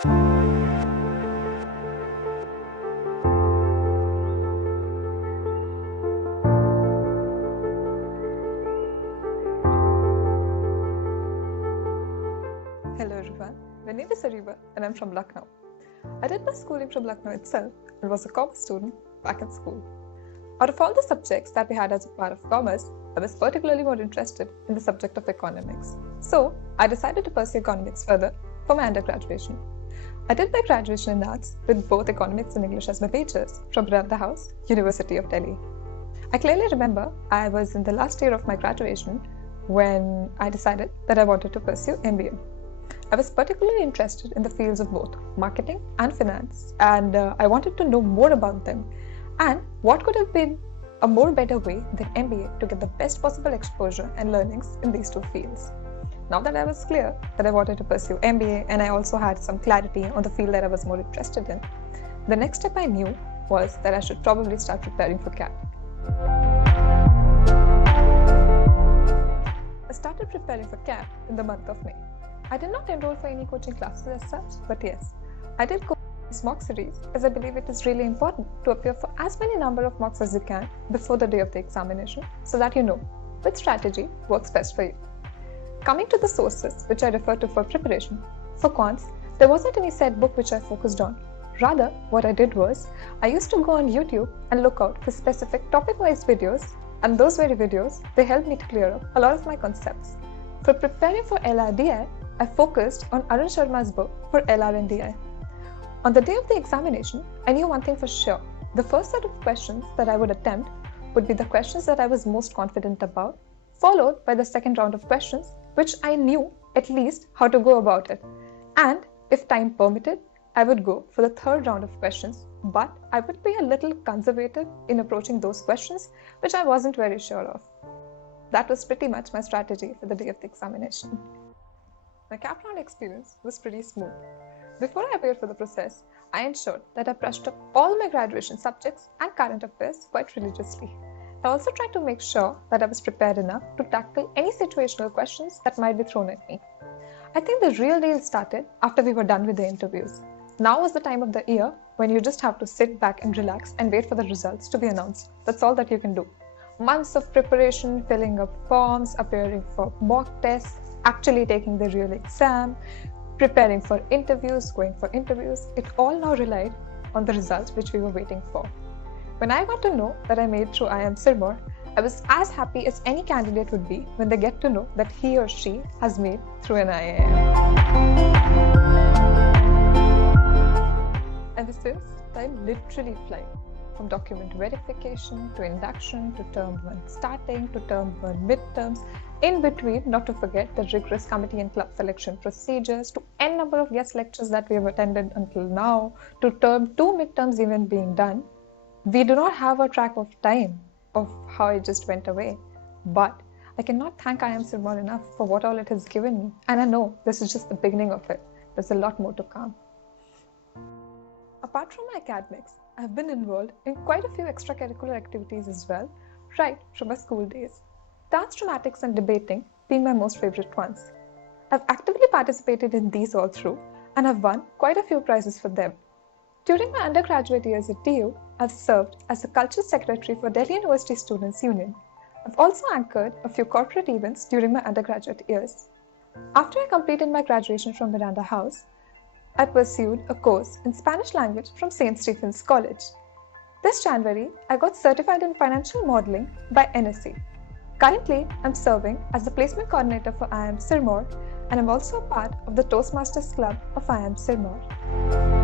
Hello everyone, my name is Ariba and I'm from Lucknow. I did my schooling from Lucknow itself and was a commerce student back in school. Out of all the subjects that we had as a part of commerce, I was particularly more interested in the subject of economics. So I decided to pursue economics further for my undergraduation. I did my graduation in arts with both economics and English as my majors from Miranda House, University of Delhi. I clearly remember I was in the last year of my graduation when I decided that I wanted to pursue MBA. I was particularly interested in the fields of both marketing and finance, and I wanted to know more about them and what could have been a more better way than MBA to get the best possible exposure and learnings in these two fields. Now that I was clear that I wanted to pursue MBA and I also had some clarity on the field that I was more interested in, the next step I knew was that I should probably start preparing for CAT. I started preparing for CAT in the month of May. I did not enroll for any coaching classes as such, but yes, I did go this mock series as I believe it is really important to appear for as many number of mocks as you can before the day of the examination so that you know which strategy works best for you. Coming to the sources which I refer to for preparation, for quants, there wasn't any set book which I focused on. Rather, what I did was, I used to go on YouTube and look out for specific topic-wise videos, and those very videos, they helped me to clear up a lot of my concepts. For preparing for Lrdi, I focused on Arun Sharma's book for LR and DI. On the day of the examination, I knew one thing for sure. The first set of questions that I would attempt would be the questions that I was most confident about, followed by the second round of questions, which I knew at least how to go about it. And if time permitted, I would go for the third round of questions, but I would be a little conservative in approaching those questions, which I wasn't very sure of. That was pretty much my strategy for the day of the examination. My Kaplan experience was pretty smooth. Before I appeared for the process, I ensured that I brushed up all my graduation subjects and current affairs quite religiously. I also tried to make sure that I was prepared enough to tackle any situational questions that might be thrown at me. I think the real deal started after we were done with the interviews. Now was the time of the year when you just have to sit back and relax and wait for the results to be announced. That's all that you can do. Months of preparation, filling up forms, appearing for mock tests, actually taking the real exam, preparing for interviews, going for interviews, it all now relied on the results which we were waiting for. When I got to know that I made through IIM Sirmaur, I was as happy as any candidate would be when they get to know that he or she has made through an IIM. Ever since, time literally flies. From document verification to induction to term 1 starting to term 1 midterms, in between, not to forget the rigorous committee and club selection procedures, to n number of guest lectures that we have attended until now, to term 2 midterms even being done. We do not have a track of time of how it just went away, but I cannot thank IIM Sirmaur enough for what all it has given me, and I know this is just the beginning of it. There's a lot more to come. Apart from my academics, I have been involved in quite a few extracurricular activities as well, right from my school days. Dance, dramatics and debating being my most favorite ones. I've actively participated in these all through and have won quite a few prizes for them. During my undergraduate years at DU, I've served as the Culture Secretary for Delhi University Students' Union. I've also anchored a few corporate events during my undergraduate years. After I completed my graduation from Miranda House, I pursued a course in Spanish language from St. Stephen's College. This January, I got certified in financial modeling by NSE. Currently, I'm serving as the placement coordinator for IIM Sirmaur, and I'm also a part of the Toastmasters Club of IIM Sirmaur.